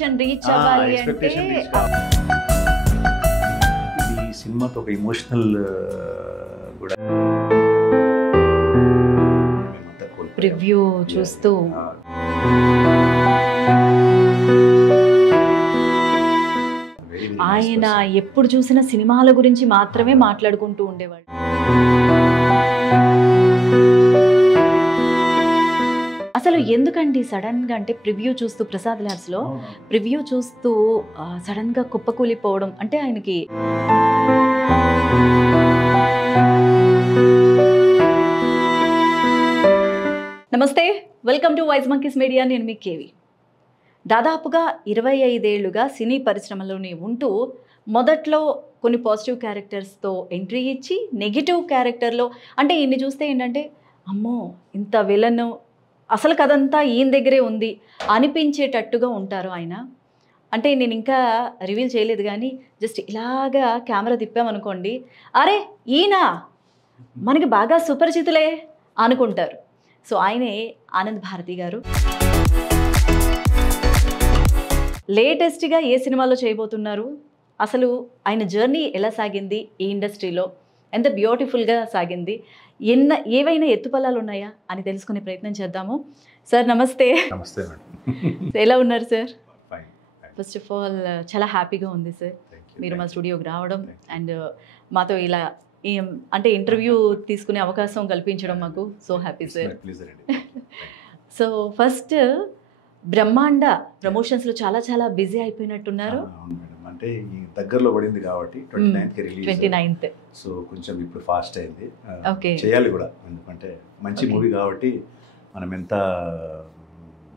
Expectation reach అవ్వాలి అంటే ఇది సినిమాతో ఒక ఎమోషనల్ కూడా రివ్యూ చూస్తూ ఆయన ఎప్పుడు చూసిన సినిమాల గురించి మాత్రమే మాట్లాడుకుంటూ ఉండేవాడు. అసలు ఎందుకండి సడన్ గా అంటే ప్రివ్యూ చూస్తూ ప్రసాద్ ల్యాబ్స్ లో ప్రివ్యూ చూస్తూ సడన్ గా కుప్పకూలిపోవడం అంటే ఆయనకి నమస్తే, welcome to wise monkeys media. నేను మీ కేవి. దాదాపుగా 25 ఏళ్లుగా సినీ పరిశ్రమలోనే ఉంటూ మొదట్లో కొన్ని పాజిటివ్ క్యారెక్టర్స్తో ఎంట్రీ ఇచ్చి నెగిటివ్ క్యారెక్టర్లో అంటే ఇన్ని చూస్తే ఏంటంటే అమ్మో ఇంత విలన్ అసలు కథంతా ఈయన దగ్గరే ఉంది అనిపించేటట్టుగా ఉంటారు ఆయన. అంటే నేను ఇంకా రివీల్ చేయలేదు కానీ జస్ట్ ఇలాగా కెమెరా తిప్పామనుకోండి, అరే ఈయన మనకి బాగా సుపరిచితులే అనుకుంటారు. సో ఆయనే ఆనంద్ భారతి గారు. లేటెస్ట్గా ఏ సినిమాలో చేయబోతున్నారు, అసలు ఆయన జర్నీ ఎలా సాగింది, ఈ ఇండస్ట్రీలో ఎంత బ్యూటిఫుల్గా సాగింది, ఏవైనా ఎత్తుపల్లాలు ఉన్నాయా అని తెలుసుకునే ప్రయత్నం చేద్దాము. సార్ నమస్తే. నమస్తే. ఎలా ఉన్నారు సార్? ఫస్ట్ ఆఫ్ ఆల్ చాలా హ్యాపీగా ఉంది సార్ మీరు మా స్టూడియోకి రావడం అండ్ మాతో ఇలా అంటే ఇంటర్వ్యూ తీసుకునే అవకాశం కల్పించడం మాకు so happy sir. So first బ్రహ్మాండ ప్రమోషన్స్లో చాలా బిజీ అయిపోయినట్టున్నారు. అంటే ఈ దగ్గరలో పడింది కాబట్టి 29th రిలీజ్. 29th. సో కొంచెం ఇప్పుడు ఫాస్ట్ అయింది, చేయాలి కూడా. ఎందుకంటే మంచి మూవీ కాబట్టి మనం ఎంత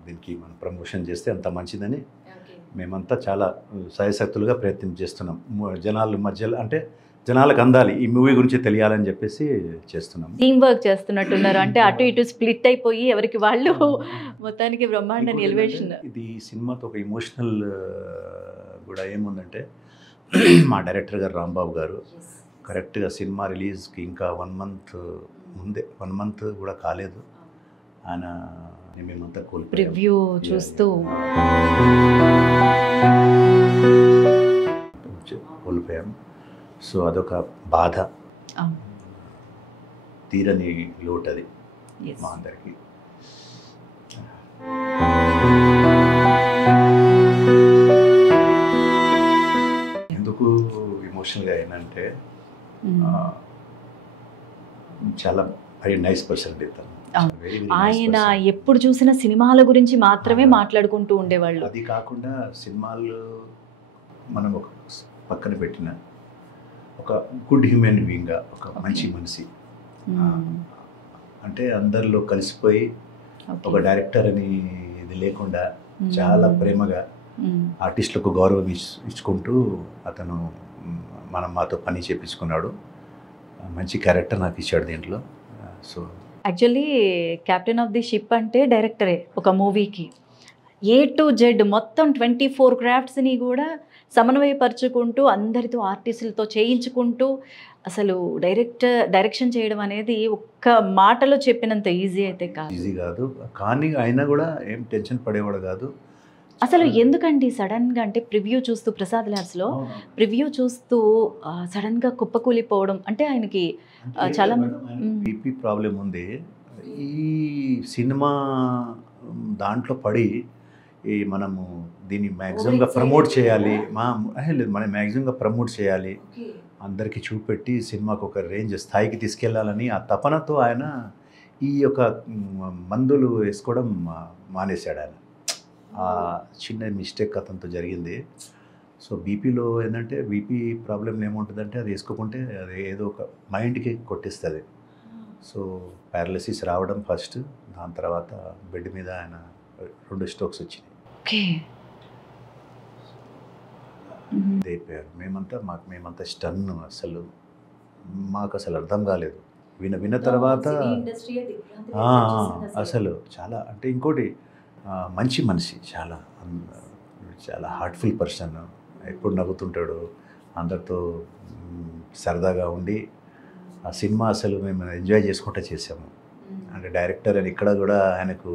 దీనికి మనం ప్రమోషన్ చేస్తే అంత మంచిదని మేమంతా చాలా సాయశక్తులుగా ప్రయత్నం చేస్తున్నాం. జనాల మధ్యలో అంటే జనాలకు అందాలి, ఈ మూవీ గురించి తెలియాలని చెప్పేసి చేస్తున్నాం. టీమ్ వర్క్ చేస్తున్నట్టున్నారు. అంటే అటు ఇటు స్ప్లిట్ అయిపోయి ఎవరికి వాళ్ళు మొత్తానికి బ్రహ్మాండ ఎలివేషన్. ఇది సినిమాతో ఒక ఎమోషనల్ కూడా ఏముందంటే మా డైరెక్టర్ గారు రాంబాబు గారు కరెక్ట్గా సినిమా రిలీజ్కి ఇంకా 1 month ముందే, 1 month కూడా కాలేదు, ఆయన మేమంతా రివ్యూ చూస్తూ కోల్పోయాం. సో అదొక బాధ, తీరని లోటు అది మా అందరికి. ఎందుకు ఎమోషనల్గా అయినంటే చాలా వెరీ నైస్ పర్సన్ ఇతను. ఆయన ఎప్పుడు చూసిన సినిమాల గురించి మాత్రమే మాట్లాడుకుంటూ ఉండేవాళ్ళు. అది కాకుండా సినిమాలు మనం ఒక పక్కన పెట్టిన ఒక గుడ్ హ్యూమన్ బీయింగ్గా, ఒక మంచి మనిషి, అంటే అందరిలో కలిసిపోయి ఒక డైరెక్టర్ అని ఇది లేకుండా చాలా ప్రేమగా ఆర్టిస్టులకు గౌరవం ఇచ్చుకుంటూ అతను మాతో పని చేపించుకున్నాడు. మంచి క్యారెక్టర్ నాకు ఇచ్చాడు దీంట్లో. So actually captain of the ship అంటే డైరెక్టరే ఒక మూవీకి A to Z మొత్తం 24 క్రాఫ్ట్స్ని కూడా సమన్వయపరుచుకుంటూ అందరితో ఆర్టిస్టులతో చేయించుకుంటూ అసలు డైరెక్షన్ చేయడం అనేది ఒక్క మాటలో చెప్పినంత ఈజీ అయితే కాదు. ఈజీ కాదు, కానీ అయినా కూడా ఏం టెన్షన్ పడేవాడు కాదు. అసలు ఎందుకండి సడన్గా అంటే ప్రివ్యూ చూస్తూ ప్రసాద్ ల్యాబ్స్లో ప్రివ్యూ చూస్తూ సడన్గా కుప్పకూలిపోవడం అంటే ఆయనకి చాలా బీపీ ప్రాబ్లం ఉంది. ఈ సినిమా దాంట్లో పడి మనము దీన్ని మ్యాక్సిమంగా ప్రమోట్ చేయాలి, మనం మ్యాక్సిమంగా ప్రమోట్ చేయాలి, అందరికీ చూపెట్టి సినిమాకు ఒక రేంజ్ స్థాయికి తీసుకెళ్లాలని ఆ తపనతో ఆయన ఈ యొక్క మందులు వేసుకోవడం మానేశాడు. ఆయన ఆ చిన్న మిస్టేక్ అతనితో జరిగింది. సో బీపీలో ఏంటంటే బీపీ ప్రాబ్లం ఏముంటుందంటే అది వేసుకోకుంటే అది ఏదో ఒక మైండ్కి కొట్టిస్తుంది. సో పారాలిసిస్ రావడం ఫస్ట్, దాని తర్వాత బెడ్ మీద ఆయన 2 strokes వచ్చినాయి. అయిపోయారు. మేమంతా స్టన్, అసలు మాకు అసలు అర్థం కాలేదు. విన్న తర్వాత అసలు చాలా అంటే ఇంకోటి మంచి మనిషి, చాలా హార్ట్ఫుల్ పర్సన్, ఎప్పుడు నవ్వుతుంటాడు, అందరితో సరదాగా ఉండి ఆ సినిమా అసలు మేము ఎంజాయ్ చేసుకుంటూ చేసాము. అంటే డైరెక్టర్ అని ఇక్కడ కూడా ఆయనకు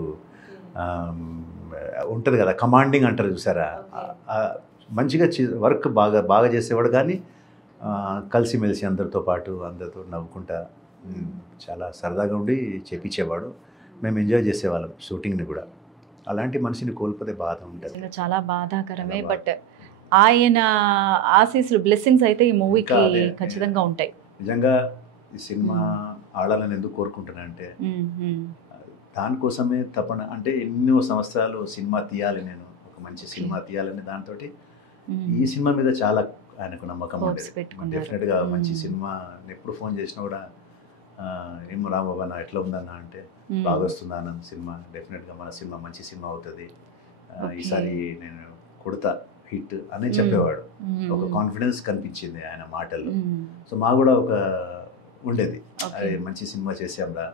ఉంటుంది కదా, కమాండింగ్ అంటారు చూసారా, మంచిగా వర్క్ బాగా బాగా చేసేవాడు. కానీ కలిసిమెలిసి అందరితో పాటు అందరితో నవ్వుకుంటా చాలా సరదాగా ఉండి చేపించేవాడు. మేము ఎంజాయ్ చేసేవాళ్ళం షూటింగ్ని కూడా. అలాంటి మనిషిని కోల్పోతే బాధ ఉంటుంది, చాలా బాధాకరమే. బట్ ఆయన ఆశీస్సులు, బ్లెస్సింగ్స్ అయితే ఈ మూవీకి ఖచ్చితంగా ఉంటాయి. నిజంగా ఈ సినిమా ఆడాలని ఎందుకు కోరుకుంటున్నానంటే దానికోసమే తపన. అంటే ఎన్నో సంవత్సరాలు సినిమా తీయాలి, నేను ఒక మంచి సినిమా తీయాలని దాంతో ఈ సినిమా మీద చాలా ఆయనకు నమ్మకం ఉండేది. డెఫినెట్గా మంచి సినిమా. ఎప్పుడు ఫోన్ చేసినా కూడా ఏమో రాంబాబు అన్న ఎట్లా ఉందన్న అంటే బాగా వస్తుందా అన్న సినిమా, డెఫినెట్గా మన సినిమా మంచి సినిమా అవుతుంది, ఈసారి నేను కొడతా హిట్ అని చెప్పేవాడు. ఒక కాన్ఫిడెన్స్ కనిపించింది ఆయన మాటల్లో. సో మా కూడా ఒక ఉండేది, అదే మంచి సినిమా చేసాంరా,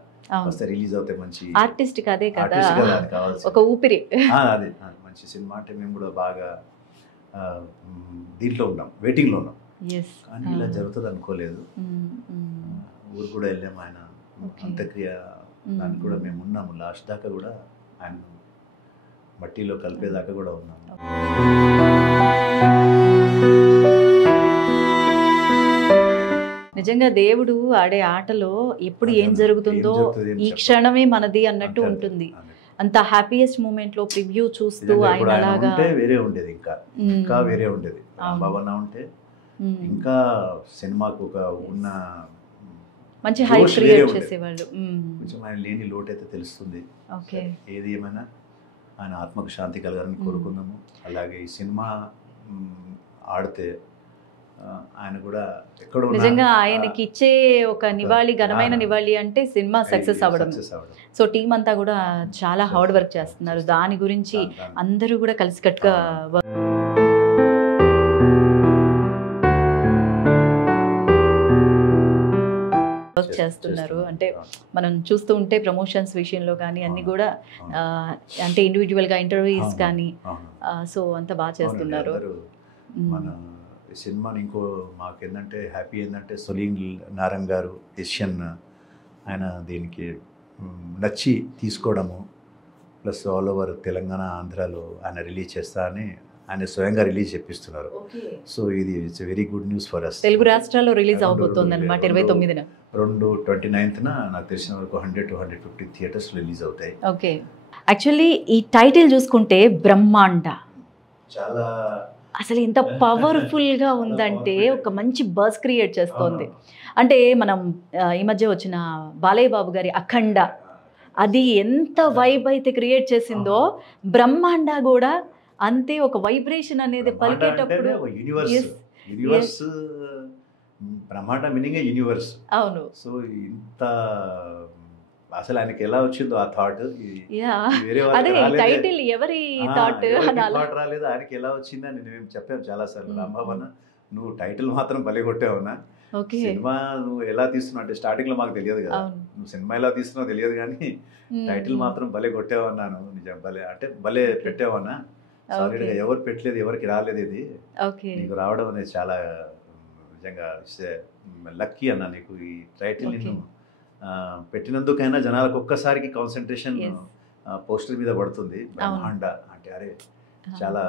వస్తే రిలీజ్ అవుతే మంచి ఆర్టిస్ట్ అదే కదా కావాల్సి ఒక ఊపిరి. అదే మంచి సినిమా అంటే మేము కూడా బాగా దీంట్లో ఉన్నాం, వెయిటింగ్లో ఉన్నాం. కానీ ఇలా జరుగుతుంది అనుకోలేదు. ఊరు కూడా వెళ్ళాము, ఆయన అంత్యక్రియ దానికి కూడా మేము ఉన్నాము. లాస్ట్ దాకా కూడా ఆయన మట్టిలో కలిపేదాకా కూడా ఉన్నాము. నిజంగా దేవుడు ఆడే ఆటలో ఎప్పుడు ఏం జరుగుతుందో ఈ క్షణమే మనది అన్నట్టు ఉంటుంది. అంత హ్యాపీయెస్ట్ మూమెంట్ లో ప్రివ్యూ చూస్తూ ఆయన అలాగా వేరే ఉండేది, ఇంకా వేరే ఉండేది. భవన ఉంటే ఇంకా సినిమాకు ఒక ఉన్న మంచి హైప్ క్రియేట్ చేసేవాళ్ళు. కొంచెం ఆయన లేని లోటు అయితే తెలుస్తుంది. ఏది ఏమైనా ఆయన ఆత్మకు శాంతి కలగాలని కోరుకుందాము. అలాగే ఈ సినిమా ఆడితే ఆయన కూడా ఎక్కడో నిజంగా ఆయనకి ఇచ్చే ఒక నివాళి, ఘనమైన నివాళి అంటే సినిమా సక్సెస్ అవ్వడం. సో టీం అంతా కూడా చాలా హార్డ్ వర్క్ చేస్తున్నారు. దాని గురించి అందరూ కూడా కలిసికట్టుగా వర్క్ చేస్తున్నారు. అంటే మనం చూస్తూ ఉంటే ప్రమోషన్స్ విషయంలో కానీ అన్ని కూడా అంటే ఇండివిజువల్గా ఇంటర్వ్యూస్ కానీ సో అంత బాగా చేస్తున్నారు. మన సినిమాని ఇంకో మాకు ఏంటంటే హ్యాపీ ఏంటంటే సునీల్ నారంగ్ గారు డెసిషన్ ఆయన దీనికి నచ్చి తీసుకోవడము, ప్లస్ ఆల్ ఓవర్ తెలంగాణ ఆంధ్రాలో ఆయన రిలీజ్ చేస్తా అని ఆయన స్వయంగా రిలీజ్ చేపిస్తున్నారు. సో ఇది it's very good news for us. Telugu రాష్ట్రాల్లో రిలీజ్ అవబోతుంది అనమాట 29న. 29న నాకు తెలిసిన వరకు 100 to 150 థియేటర్స్ రిలీజ్ అవుతాయి. ఓకే. యాక్చువల్లీ ఈ టైటిల్ చూసుకుంటే బ్రహ్మాండ చాలా అసలు ఎంత పవర్ఫుల్గా ఉందంటే ఒక మంచి బజ్ క్రియేట్ చేస్తోంది. అంటే మనం ఈ మధ్య వచ్చిన బాలయ్య బాబు గారి అఖండ, అది ఎంత వైబ్ అయితే క్రియేట్ చేసిందో బ్రహ్మాండ కూడా అంతే ఒక వైబ్రేషన్ అనేది పలికేటప్పుడు. యూనివర్స్ బ్రహ్మాండ మీనింగ్ యూనివర్స్. అవును. సో ఇంత అసలు ఆయనకి ఎలా వచ్చిందో ఆ థాట్, అదే టైటిల్ ఎవరి థాట్ రాలేదు, ఆయనకి ఎలా వచ్చిందని మేము చెప్పాము చాలా సార్లు. రాంబాబన్న నువ్వు టైటిల్ మాత్రం భలే కొట్టావునా, సినిమా నువ్వు ఎలా తీస్తున్నావు అంటే స్టార్టింగ్ లో మాకు తెలియదు కదా, నువ్వు సినిమా ఎలా తీస్తున్నావు తెలియదు కానీ టైటిల్ మాత్రం భలే కొట్టావన్నాను. నిజం భలే అంటే భలే పెట్టావన్నా. సాలిడ్గా ఎవరు పెట్టలేదు, ఎవరికి రాలేదు, ఇది నీకు రావడం అనేది చాలా నిజంగా లక్కీ అన్న. నీకు ఈ టైటిల్ నిన్ను పెట్టినందుకైనా జనాలకు ఒక్కసారికి కాన్సన్ట్రేషన్ పోస్టర్ మీద పడుతుంది. బ్రహ్మాండ అంటే అరే చాలా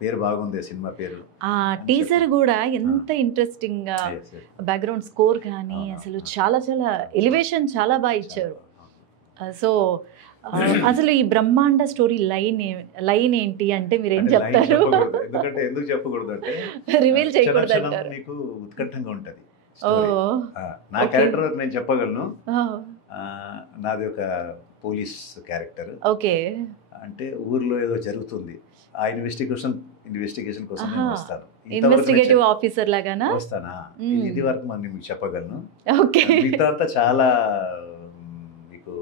పేరు బాగుంది సినిమా పేరు. ఆ టీజర్ కూడా ఎంత ఇంట్రెస్టింగ్ గా, బ్యాక్గ్రౌండ్ స్కోర్ కానీ అసలు చాలా చాలా ఎలివేషన్ చాలా బాగా ఇచ్చారు. సో అసలు ఈ బ్రహ్మాండ స్టోరీ లైన్ ఏంటి అంటే మీరు ఏం చెప్తారు? ఎందుకంటే ఎందుకు చెప్పకూడదు అంటే రివీల్ చేయకూడదు అంటారు. మీకు ఉత్కంఠంగా ఉంటది. నా క్యారెక్టర్ నేను చెప్పగలను. నాది ఒక పోలీస్ క్యారెక్టర్. ఓకే. అంటే ఊర్లో ఏదో జరుగుతుంది, ఆ ఇన్వెస్టిగేషన్ కోసం నేను వస్తాను. ఇన్వెస్టిగేటివ్ ఆఫీసర్ లాగానా వస్తానా? ఇది వరకు మనం మీకు చెప్పగలను. మిగతా అంతా చాలా మీకు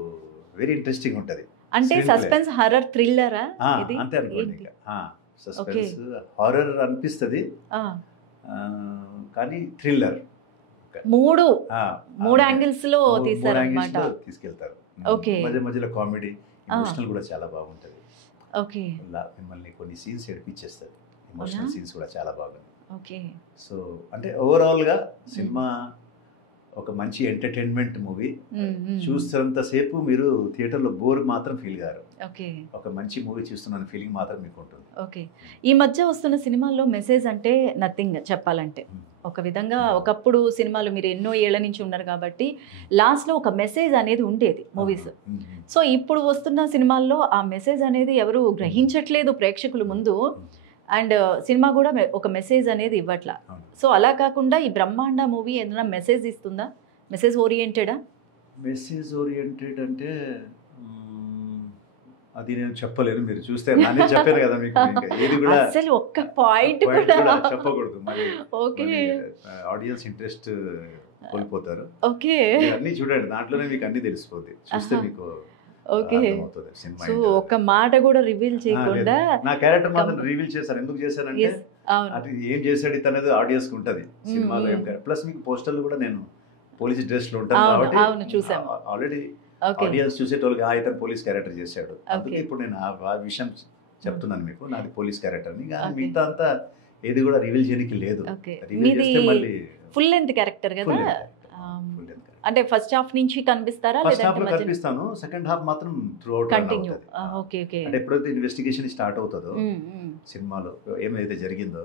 వెరీ ఇంట్రెస్టింగ్ ఉంటది. అంటే సస్పెన్స్, హారర్, థ్రిల్లరా? అంతే అనుకోండి. సస్పెన్స్ హారర్ అనిపిస్తుంది కానీ థ్రిల్లర్. మూడు యాంగిల్స్ లో తీసారన్నమాట, తీసుకెళ్తారు. ఓకే. మధ్య మధ్యలో కామెడీ, ఎమోషనల్ కూడా చాలా బాగుంటది. ఓకే. మిమ్మల్ని కొన్ని సీన్స్ ఏడిపించేస్తారు, ఎమోషనల్ సీన్స్ కూడా చాలా బాగుంది. ఓకే. సో అంటే ఓవరాల్ గా సినిమా ఒక మంచి ఎంటర్టైన్మెంట్ మూవీ. చూస్తున్నంతసేపు మీరు థియేటర్లో బోర్ మాత్రం ఫీల్ గారు. ఓకే. ఒక మంచి మూవీ చూస్తున్న ఫీలింగ్ మాత్రం మీకు ఉంటుంది. ఓకే. ఈ మధ్య వస్తున్న సినిమాల్లో మెసేజ్ అంటే నథింగ్ చెప్పాలంటే. ఒక విధంగా ఒకప్పుడు సినిమాలు మీరు ఎన్నో ఏళ్ల నుంచి ఉన్నారు కాబట్టి లాస్ట్లో ఒక మెసేజ్ అనేది ఉండేది మూవీస్. సో ఇప్పుడు వస్తున్న సినిమాల్లో ఆ మెసేజ్ అనేది ఎవరు గ్రహించట్లేదు ప్రేక్షకుల ముందు. అండ్ సినిమా కూడా ఒక మెసేజ్ అనేది ఇవ్వట్లా. సో అలా కాకుండా ఈ బ్రహ్మాండ మూవీ ఏదైనా మెసేజ్ ఇస్తుందా? మెసేజ్ ఓరియంటెడా? మెసేజ్ ఓరియంటెడ్ అంటే అది నేను చెప్పలేను. మీరు చూస్తే నానే చెప్పాను కదా మీకు. ఏది కూడా అసలు ఒక్క పాయింట్ కూడా చెప్పకూడదు, మరి ఓకే ఆడియన్స్ ఇంట్రెస్ట్ కోల్పోతారు. ఓకే, అన్ని చూడండి, దాంట్లోనే మీకు అన్ని తెలిసిపోద్ది. చూస్తే మీకు ఓకే. సో ఒక మాట కూడా రివీల్ చేయకుండా నా క్యారెక్టర్ మాత్రం రివీల్ చేశాను. ఎందుకు చేశానంటే అది ఏం చేశాడు ఇది అనేది ఆడియన్స్ కి ఉంటది సినిమాలో. ఏం ప్లస్ మీకు పోస్టర్లు కూడా నేను పోలీస్ డ్రెస్ లో ఉంటాను కాబట్టి ఆల్రెడీ ఆడియన్స్ చూసేటోళ్ళకి ఇతను పోలీస్ క్యారెక్టర్ చేశాడు. అందుకే ఇప్పుడు నేను ఆ విషయం చెప్తున్నాను మీకు. నాది పోలీస్ క్యారెక్టర్ ని. మిగతా అంతా ఏది కూడా రివీల్ చేయడానికి లేదు. మళ్ళీ ఫుల్ లెంత్ క్యారెక్టర్ కదా, అంటే ఫస్ట్ హాఫ్ నుంచి కనిపిస్తారా? ఫస్ట్ హాఫ్ లో కనిపిస్తాను, సెకండ్ హాఫ్ మాత్రం through out continue. Okay okay. అంటే ఎప్పుడైతే ఇన్వెస్టిగేషన్ స్టార్ట్ అవుతుందో సినిమాలో ఏమైతే జరిగిందో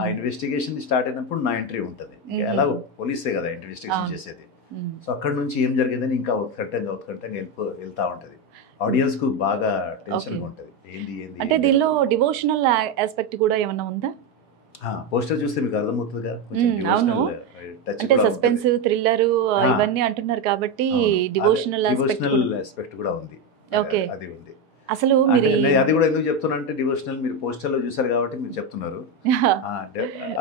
ఆ ఇన్వెస్టిగేషన్ స్టార్ట్ అయినప్పుడు నా ఎంట్రీ ఉంటుంది. ఎలా పోలీసే కదా ఇన్వెస్టిగేషన్ చేసేది. సో అక్కడ నుంచి ఏం జరిగిందని ఇంకా ఉత్కంఠంగా వెళ్తా ఉంటది. ఆడియన్స్ కు బాగా టెన్షన్ ఉంటుంది. ఏంది అంటే దీనిలో డివోషనల్ ఆస్పెక్ట్ కూడా ఏమన్నా ఉందా? పోస్టర్ చూస్తే మీకు అర్థమవుతుందిగా. అవును, అంటే సస్పెన్స్ థ్రిల్లర్ ఇవన్నీ అంటున్నారు కాబట్టి డివోషనల్ ఆస్పెక్ట్ కూడా ఉంది. ఓకే, అది ఉంది. అసలు అది కూడా ఎందుకు చెప్తున్నా అంటే డివోషనల్ మీరు పోస్టర్ లో చూసారు కాబట్టి మీరు చెప్తున్నారు.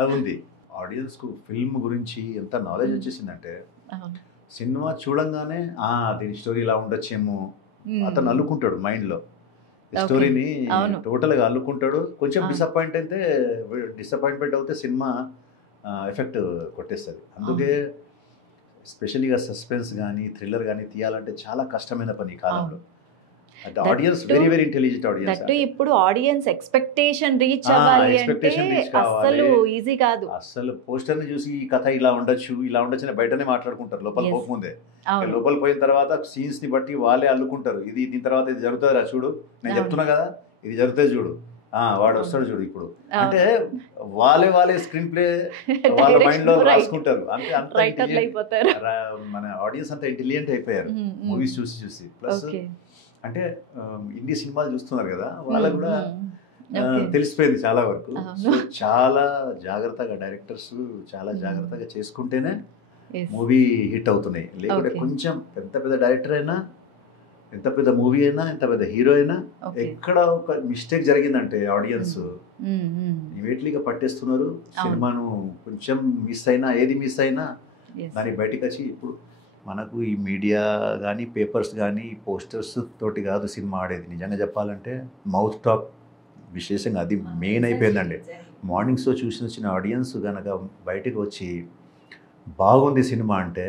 అది ఉంది. ఆడియన్స్ కు ఫిల్మ్ గురించి ఎంత నాలెడ్జ్ వచ్చేసిందంటే సినిమా చూడంగానే దీని స్టోరీ ఇలా ఉండొచ్చేమో అతను అల్లుకుంటాడు మైండ్ లో స్టోరీని, టోటల్ గా అల్లుకుంటాడు. కొంచెం డిసప్పాయింట్మెంట్ అవుతే సినిమా ఎఫెక్ట్ కొట్టేస్తుంది. అందుకే స్పెషల్గా సస్పెన్స్ కానీ థ్రిల్లర్ కానీ తీయాలంటే చాలా కష్టమైన పని ఈ కాలంలో. Audience very very intelligent audience. ఇప్పుడు ఆడియన్స్ ఎక్స్పెక్టేషన్ రీచ్ అవ్వాలి అంటే అసలు ఈజీ కాదు. అసలు పోస్టర్ ని చూసి ఈ కథ ఇలా ఉండొచ్చు అని బయటనే మాట్లాడుకుంటారు లోపల పోకముందే. లోపల పోయిన తర్వాత సీన్స్ ని బట్టి వాళ్ళే అల్లుకుంటారు. దీని తర్వాత ఇది జరుగుతుందిరా చూడు, నేను చెప్తున్నా కదా ఇది జరుగుతుంది చూడు, వాడు వస్తాడు చూడు ఇప్పుడు అంటే వాళ్ళే స్క్రీన్ ప్లే వాళ్ళ మైండ్ లో రాసుకుంటారు. మన ఆడియన్స్ అంతా ఇంటెలిజెంట్ అయిపోయారు మూవీస్ చూసి. ప్లస్ అంటే హిందీ సినిమాలు చూస్తున్నారు కదా, వాళ్ళకు కూడా తెలిసిపోయింది చాలా వరకు. చాలా జాగ్రత్తగా డైరెక్టర్స్ చాలా జాగ్రత్తగా చేసుకుంటేనే మూవీ హిట్ అవుతున్నాయి. లేకుంటే కొంచెం పెద్ద డైరెక్టర్ అయినా, ఎంత పెద్ద మూవీ అయినా, ఎంత పెద్ద హీరో అయినా ఎక్కడ ఒక మిస్టేక్ జరిగిందంటే ఆడియన్స్ ఇమీడియట్లీగా పట్టేస్తున్నారు. సినిమాను కొంచెం మిస్ అయినా దాన్ని బయటకు వచ్చి ఇప్పుడు మనకు ఈ మీడియా కానీ పేపర్స్ కానీ పోస్టర్స్ తోటి కాదు సినిమా ఆడేది. నిజంగా చెప్పాలంటే మౌత్ టాక్ విశేషంగా అది మెయిన్ అయిపోయిందండి. మార్నింగ్ షో చూసిన ఆడియన్స్ కనుక బయటకు వచ్చి బాగుంది సినిమా అంటే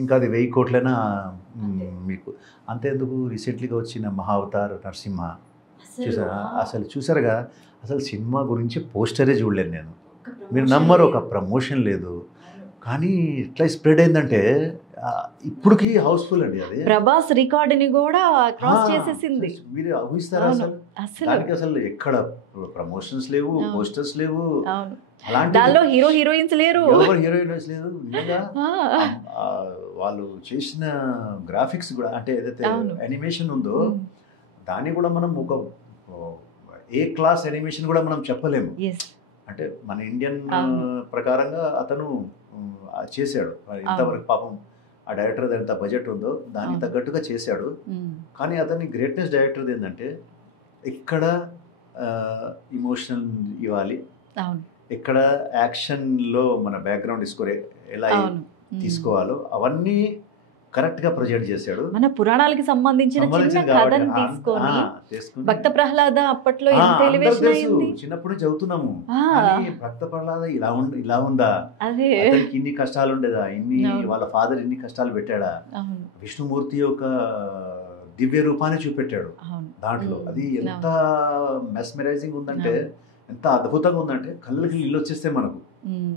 ఇంకా అది 1000 కోట్లైనా మీకు అంతేందుకు. రీసెంట్లీగా వచ్చిన మహావతార్ నరసింహ చూసారుగా, అసలు సినిమా గురించి పోస్టరే చూడలేను నేను. మీరు నమ్మరు, ఒక ప్రమోషన్ లేదు. కానీ ఇట్లా స్ప్రెడ్ అయిందంటే ఇప్పటికి హౌస్ఫుల్ అండి. అది ప్రభాస్ రికార్డుని కూడా క్రాస్ చేసేసింది. మీరు ఊహిస్తారా అసలు ఎక్కడ ప్రమోషన్స్ లేవు, పోస్టర్స్ లేవు, దానిలో హీరోయిన్స్ లేరు. నిజంగా వాళ్ళు చేసిన గ్రాఫిక్స్ కూడా అంటే ఏదైతే యానిమేషన్ ఉందో దాన్ని కూడా మనం ఒక ఏ క్లాస్ యానిమేషన్ కూడా మనం చెప్పలేము. అంటే మన ఇండియన్ ప్రకారంగా అతను చేశాడు. ఇంతవరకు పాపం ఆ డైరెక్టర్ ఎంత బడ్జెట్ ఉందో దానికి తగ్గట్టుగా చేశాడు. కానీ అతని గ్రేట్నెస్ డైరెక్టర్ ఏంటంటే ఎక్కడ ఇమోషనల్ ఇవ్వాలి, ఎక్కడ యాక్షన్లో మన బ్యాక్గ్రౌండ్ స్కోర్ ఎలా తీసుకోవాలో అవన్నీ కరెక్ట్ గా ప్రొజెక్ట్ చేశాడు. మన పురాణాలకి సంబంధించిన కథను తీసుకొని భక్త ప్రహ్లాద అప్పట్లో చిన్నప్పుడు చదువుతున్నాము. భక్త ప్రహ్లాద ఇలా ఉందా, ఇన్ని కష్టాలు ఉండేదా, వాళ్ళ ఫాదర్ ఇన్ని కష్టాలు పెట్టాడా, విష్ణుమూర్తి యొక్క దివ్య రూపాన్ని చూపెట్టాడు దాంట్లో. అది ఎంత మెస్మరైజింగ్ ఉందంటే, ఎంత అద్భుతంగా ఉందంటే కళ్ళకి నీళ్ళు వచ్చేస్తే మనకు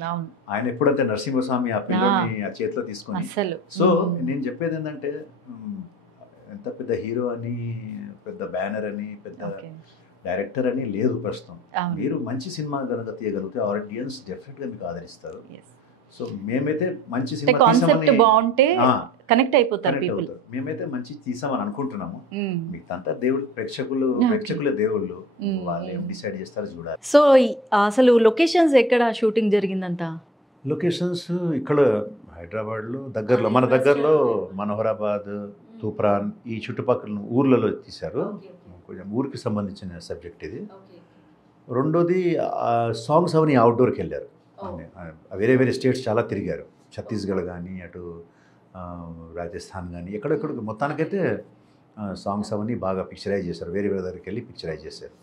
అవును ఆయన ఎప్పుడైతే నరసింహస్వామి ఆ పిల్లని ఆ చేతిలో తీసుకొని అసలు సో నేను చెప్పేది ఏంటంటే ఎంత పెద్ద హీరో అని పెద్ద బ్యానర్ అని పెద్ద డైరెక్టర్ అని లేదు ప్రస్తుతం. మీరు మంచి సినిమా కనుక తీయగలిగితే ఆడియన్స్ డెఫినెట్గా మీకు ఆదరిస్తారు. సో మేమైతే మంచి సినిమా కాన్సెప్ట్ బాగుంటే కనెక్ట్ అయిపోతారు పీపుల్. మేమైతే మంచి తీసామని అనుకుంటున్నాము. మిగతా దేవుడు ప్రేక్షకులే దేవుళ్ళు, వాళ్ళు ఏం డిసైడ్ చేస్తారో చూడాలి. సో అసలు లొకేషన్స్ ఎక్కడ షూటింగ్ జరిగిందంతా? లొకేషన్స్ ఇక్కడ హైదరాబాద్లో దగ్గరలో, మన దగ్గరలో మనోహరాబాద్, తూప్రాన్ ఈ చుట్టుపక్కల ఊర్లలో తీశారు. కొంచెం ఊరికి సంబంధించిన సబ్జెక్ట్ ఇది. రెండోది సాంగ్స్ అవన్నీ అవుట్డోర్కి వెళ్ళారు. వేరే వేరే స్టేట్స్ చాలా తిరిగారు. ఛత్తీస్గఢ్ కానీ అటు రాజస్థాన్ కానీ ఎక్కడెక్కడ మొత్తానికైతే సాంగ్స్ అవన్నీ బాగా పిక్చరైజ్ చేశారు. వేరే వేరే దగ్గరికి వెళ్ళి పిక్చరైజ్ చేశారు.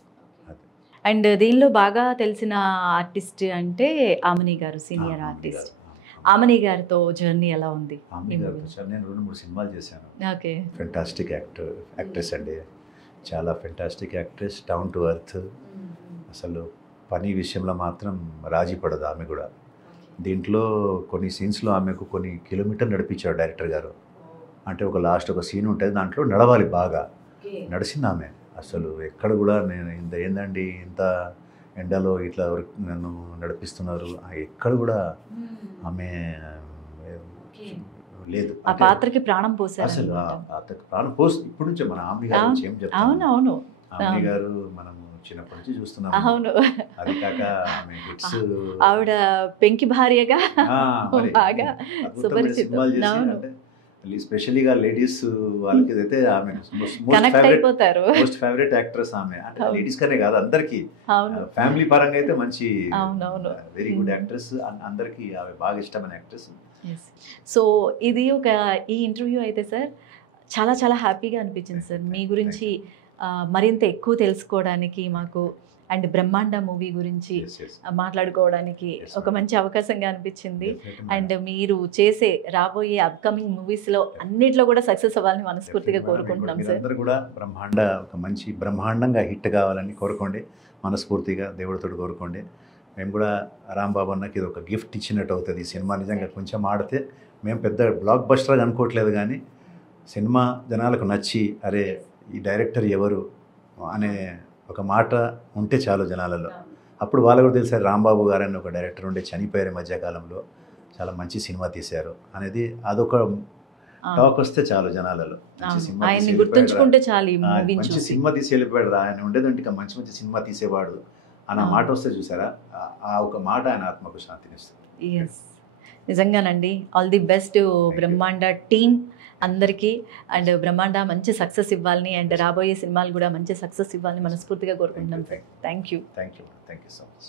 అండ్ దీనిలో బాగా తెలిసిన ఆర్టిస్ట్ అంటే ఆమని గారు, సీనియర్ ఆర్టిస్ట్. ఆమని గారితో జర్నీ ఎలా ఉంది? ఆమని గారితో నేను 2-3 సినిమాలు చేశాను. ఓకే. ఫెంటాస్టిక్ యాక్ట్రెస్ అండి, చాలా fantastic actress, down to earth. అసలు పని విషయంలో మాత్రం రాజీ పడదు ఆమె కూడా. దీంట్లో కొన్ని సీన్స్లో ఆమెకు కొన్ని కిలోమీటర్లు నడిపించాడు డైరెక్టర్ గారు. అంటే ఒక లాస్ట్ ఒక సీన్ ఉంటుంది, దాంట్లో నడవాలి, బాగా నడిచింది ఆమె. అసలు ఎక్కడ కూడా నేను ఏందండి ఇంత ఎండలో ఇట్లా నన్ను నడిపిస్తున్నారు, ఎక్కడ కూడా ఆమె లేదు. ఆ పాత్రకి ప్రాణం పోసారు అసలు. ఆ పాత్రకి ప్రాణం పోసి ఇప్పుడు నుంచే మన ఆమె గారు ఏం చెప్తారు. అవునవును, ఆమె గారు మనం చిన్నప్పటి నుంచి చూస్తున్నాం. అవును. అది కాక ఆవిడ పెంకి భార్యగా బాగా సినిమాలు చేసి, స్పెషల్గా లేడీస్ వాళ్ళకి అయితే ఆమె మోస్ట్ ఫేవరెట్ యాక్ట్రెస్ ఆమె. అంటే లేడీస్ కనే కాదు, అందరికి ఫ్యామిలీ పరంగా అయితే మంచి వెరీ గుడ్ యాక్ట్రెస్, అందరికి ఆమె బాగా ఇష్టమైన యాక్ట్రెస్. సో ఇది ఈ ఇంటర్వ్యూ అయితే సార్ చాలా చాలా హ్యాపీగా అనిపించింది సార్. మీ గురించి మరింత ఎక్కువ తెలుసుకోవడానికి మాకు, అండ్ బ్రహ్మాండ మూవీ గురించి మాట్లాడుకోవడానికి ఒక మంచి అవకాశంగా అనిపించింది. అండ్ మీరు చేసే రాబోయే అప్కమింగ్ మూవీస్లో అన్నిట్లో కూడా సక్సెస్ అవ్వాలని మనస్ఫూర్తిగా కోరుకుంటున్నాం సార్. అందరూ కూడా ఒక మంచి బ్రహ్మాండంగా హిట్ కావాలని కోరుకోండి, మనస్ఫూర్తిగా దేవుడితో కోరుకోండి. మేము కూడా రాంబాబు అన్నకి ఇది ఒక గిఫ్ట్ ఇచ్చినట్టు అవుతుంది. ఈ సినిమా నిజంగా కొంచెం ఆడితే, మేము పెద్ద బ్లాక్ బస్టర్ అనుకోవట్లేదు, కానీ సినిమా జనాలకు నచ్చి అరే ఈ డైరెక్టర్ ఎవరు అనే ఒక మాట ఉంటే చాలు జనాలలో. అప్పుడు వాళ్ళు కూడా తెలిసారు రాంబాబు గారు అని ఒక డైరెక్టర్ ఉండే, చనిపోయారు మధ్యకాలంలో, చాలా మంచి సినిమా తీశారు అనేది అదొక టాక్ వస్తే చాలు జనాలలో. మంచి సినిమా తీసి వెళ్ళిపోయాడు ఆయన ఉండేదంటే ఇక మంచి మంచి సినిమా తీసేవాడు అన్న మాట వస్తే చూసారా, ఆ ఒక మాట ఆయన ఆత్మకు శాంతినిస్తుంది. నిజంగానండి. All the best Brahmanda team అందరికీ. అండ్ బ్రహ్మాండ మంచి సక్సెస్ ఇవ్వాలని, అండ్ రాబోయే సినిమాలు కూడా మంచి సక్సెస్ ఇవ్వాలని మనస్ఫూర్తిగా కోరుకుంటున్నాం sir. Thank you so much.